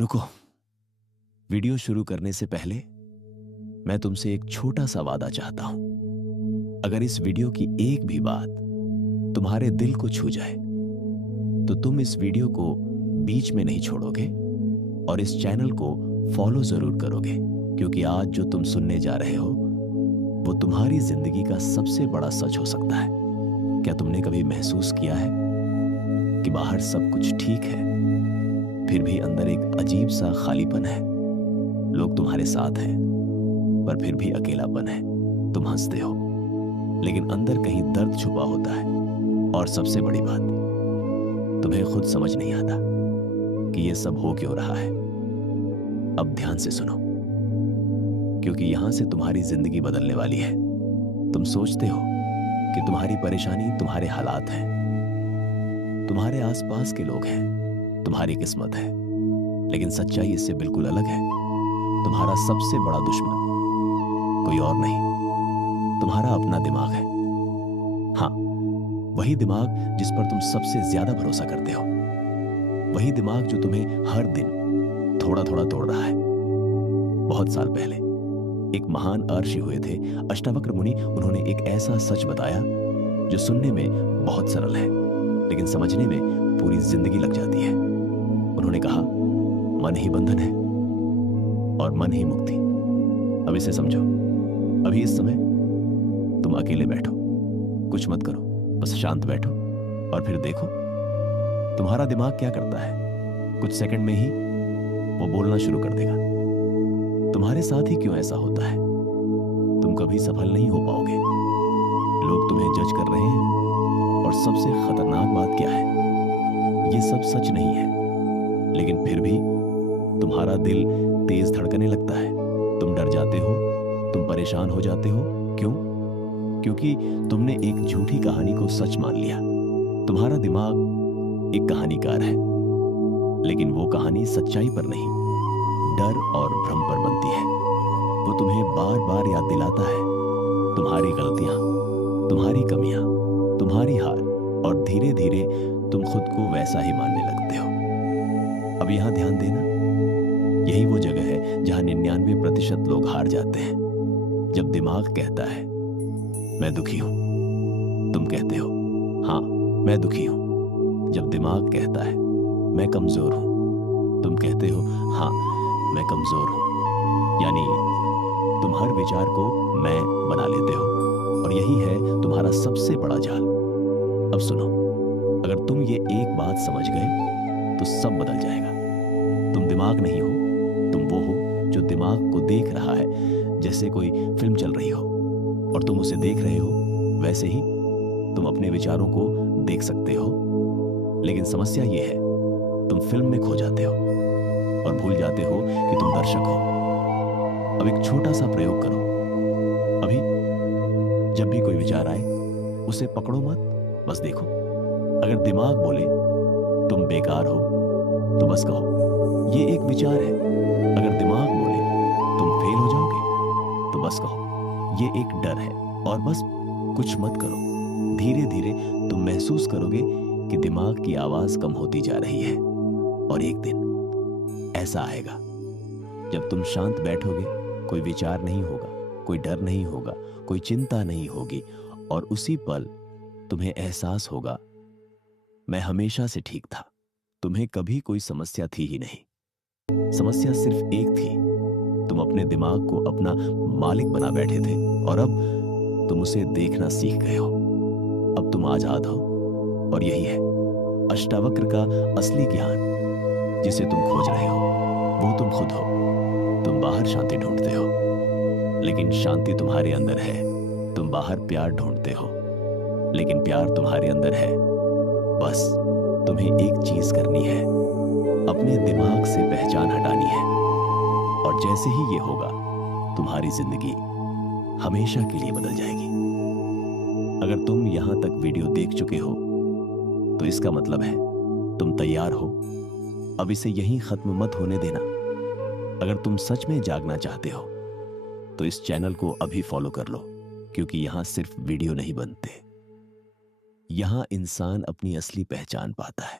रुको। वीडियो शुरू करने से पहले मैं तुमसे एक छोटा सा वादा चाहता हूं। अगर इस वीडियो की एक भी बात तुम्हारे दिल को छू जाए तो तुम इस वीडियो को बीच में नहीं छोड़ोगे और इस चैनल को फॉलो जरूर करोगे, क्योंकि आज जो तुम सुनने जा रहे हो वो तुम्हारी जिंदगी का सबसे बड़ा सच हो सकता है। क्या तुमने कभी महसूस किया है कि बाहर सब कुछ ठीक है, फिर भी अंदर एक अजीब सा खालीपन है? लोग तुम्हारे साथ हैं पर फिर भी अकेलापन है। तुम हंसते हो लेकिन अंदर कहीं दर्द छुपा होता है। और सबसे बड़ी बात, तुम्हें खुद समझ नहीं आता कि ये सब हो क्यों रहा है। अब ध्यान से सुनो, क्योंकि यहां से तुम्हारी जिंदगी बदलने वाली है। तुम सोचते हो कि तुम्हारी परेशानी तुम्हारे हालात हैं, तुम्हारे आसपास के लोग हैं, तुम्हारी किस्मत है, लेकिन सच्चाई इससे बिल्कुल अलग है। तुम्हारा सबसे बड़ा दुश्मन कोई और नहीं, तुम्हारा अपना दिमाग है। हाँ, वही दिमाग जिस पर तुम सबसे ज्यादा भरोसा करते हो, वही दिमाग जो तुम्हें हर दिन थोड़ा थोड़ा तोड़ रहा है। बहुत साल पहले एक महान अर्षि हुए थे, अष्टावक्र मुनि। उन्होंने एक ऐसा सच बताया जो सुनने में बहुत सरल है लेकिन समझने में पूरी जिंदगी लग जाती है। उन्होंने कहा, मन ही बंधन है और मन ही मुक्ति। अब इसे समझो। अभी इस समय तुम अकेले बैठो, कुछ मत करो, बस शांत बैठो और फिर देखो तुम्हारा दिमाग क्या करता है। कुछ सेकंड में ही वो बोलना शुरू कर देगा। तुम्हारे साथ ही क्यों ऐसा होता है? तुम कभी सफल नहीं हो पाओगे, लोग तुम्हें जज कर रहे हैं, और सबसे खतरनाक बात क्या है, ये सब सच नहीं है, लेकिन फिर भी तुम्हारा दिल तेज धड़कने लगता है। तुम डर जाते हो, तुम परेशान हो जाते हो। क्यों? क्योंकि तुमने एक झूठी कहानी को सच मान लिया। तुम्हारा दिमाग एक कहानीकार है, लेकिन वो कहानी सच्चाई पर नहीं, डर और भ्रम पर बनती है। वो तुम्हें बार बार याद दिलाता है तुम्हारी गलतियां, तुम्हारी कमियां, तुम्हारी हार, और धीरे धीरे तुम खुद को वैसा ही मानने लगते हो। अब यहां ध्यान देना, यही वो जगह है जहां 99% लोग हार जाते हैं। जब दिमाग कहता है मैं दुखी हूं, तुम कहते हो हाँ मैं दुखी हूं। जब दिमाग कहता है मैं कमजोर हूं, तुम कहते हो हाँ मैं कमजोर हूं। यानी तुम हर विचार को मैं बना लेते हो, और यही है तुम्हारा सबसे बड़ा जाल। अब सुनो, अगर तुम ये एक बात समझ गए तो सब बदल जाएगा। तुम दिमाग नहीं हो, तुम वो हो जो दिमाग को देख रहा है जैसे कोई फिल्म चल रही हो, और तुम उसे देख रहे हो वैसे ही तुम अपने विचारों को देख सकते हो। लेकिन समस्या ये है, तुम फिल्म में खो जाते हो और भूल जाते हो कि तुम दर्शक हो। अब एक छोटा सा प्रयोग करो। अभी जब भी कोई विचार आए उसे पकड़ो मत, बस देखो। अगर दिमाग बोले तुम बेकार हो तो बस कहो ये एक विचार है। अगर दिमाग बोले तुम फेल हो जाओगे तो बस कहो ये एक डर है, और बस कुछ मत करो। धीरे धीरे तुम महसूस करोगे कि दिमाग की आवाज कम होती जा रही है, और एक दिन ऐसा आएगा जब तुम शांत बैठोगे, कोई विचार नहीं होगा, कोई डर नहीं होगा, कोई चिंता नहीं होगी, और उसी पल तुम्हें एहसास होगा मैं हमेशा से ठीक था। तुम्हें कभी कोई समस्या थी ही नहीं। समस्या सिर्फ एक थी, तुम अपने दिमाग को अपना मालिक बना बैठे थे, और अब तुम उसे देखना सीख गए हो। अब तुम आजाद हो, और यही है अष्टावक्र का असली ज्ञान जिसे तुम खोज रहे हो। वो तुम खुद हो। तुम बाहर शांति ढूंढते हो, लेकिन शांति तुम्हारे अंदर है। तुम बाहर प्यार ढूंढते हो, लेकिन प्यार तुम्हारे अंदर है। बस तुम्हें एक चीज करनी है, अपने दिमाग से पहचान हटानी है, और जैसे ही ये होगा तुम्हारी जिंदगी हमेशा के लिए बदल जाएगी। अगर तुम यहां तक वीडियो देख चुके हो तो इसका मतलब है तुम तैयार हो। अब इसे यहीं खत्म मत होने देना। अगर तुम सच में जागना चाहते हो तो इस चैनल को अभी फॉलो कर लो, क्योंकि यहां सिर्फ वीडियो नहीं बनते, यहां इंसान अपनी असली पहचान पाता है।